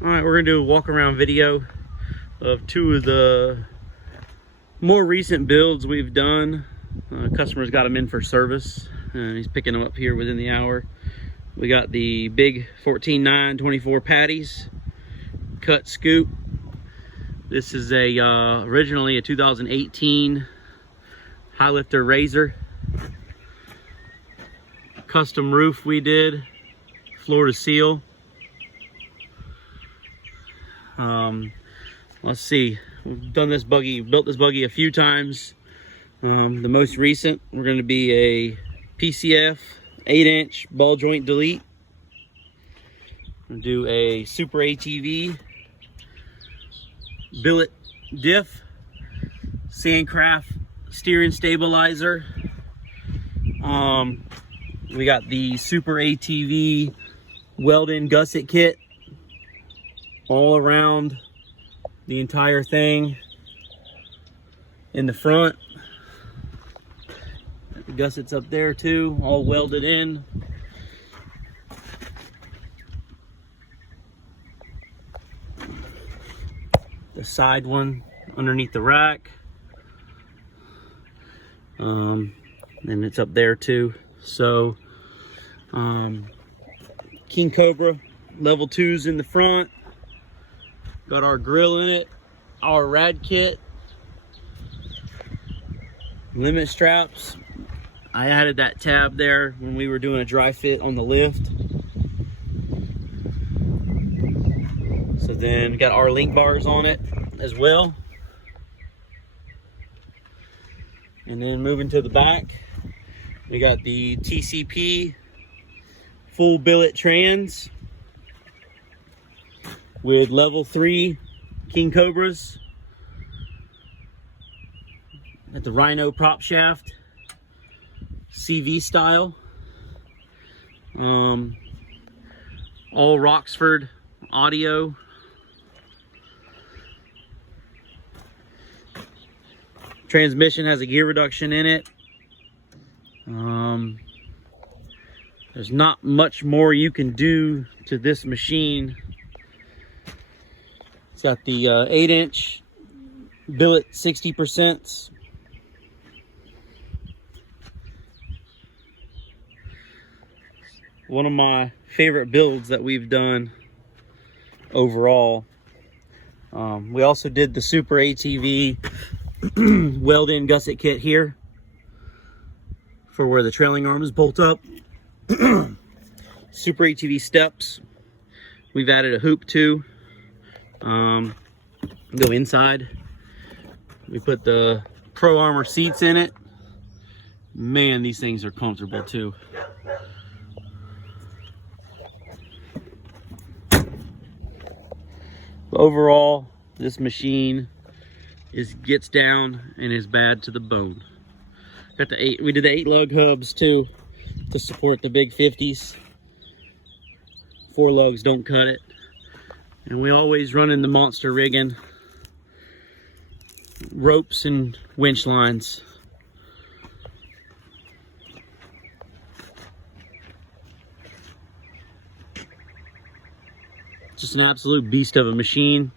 All right, we're gonna do a walk around video of two of the more recent builds we've done. Customers got them in for service, and he's picking them up here within the hour. We got the big 14.9 24 patties, cut scoop. This is a originally a 2018 Highlifter Razor. Custom roof we did, floor to seal. Let's see, we've done this buggy, built this buggy a few times. The most recent, we're going to be a PCF 8-inch ball joint delete. We'll do a super ATV billet diff, Sandcraft steering stabilizer. We got the super ATV weld-in gusset kit all around the entire thing in the front. The gussets up there too, all welded in. The side one underneath the rack, and it's up there too. So King Cobra level 2s in the front. Got our grill in it, our rad kit, limit straps. I added that tab there when we were doing a dry fit on the lift. So then got our link bars on it as well. And then moving to the back, we got the TCP full billet trans with level 3 King Cobras at the Rhino prop shaft, CV style. All Roxford audio. Transmission has a gear reduction in it. There's not much more you can do to this machine. It's got the 8-inch billet 60%. One of my favorite builds that we've done overall. We also did the super ATV weld-in gusset kit here for where the trailing arms bolt up. Super ATV steps. We've added a hoop too. Go inside. We put the Pro Armor seats in it. Man, these things are comfortable too. Overall, this machine gets down and is bad to the bone. Got the we did the 8 lug hubs too to support the big 50s. 4 lugs don't cut it. And we always run in the monster rigging, ropes and winch lines. Just an absolute beast of a machine.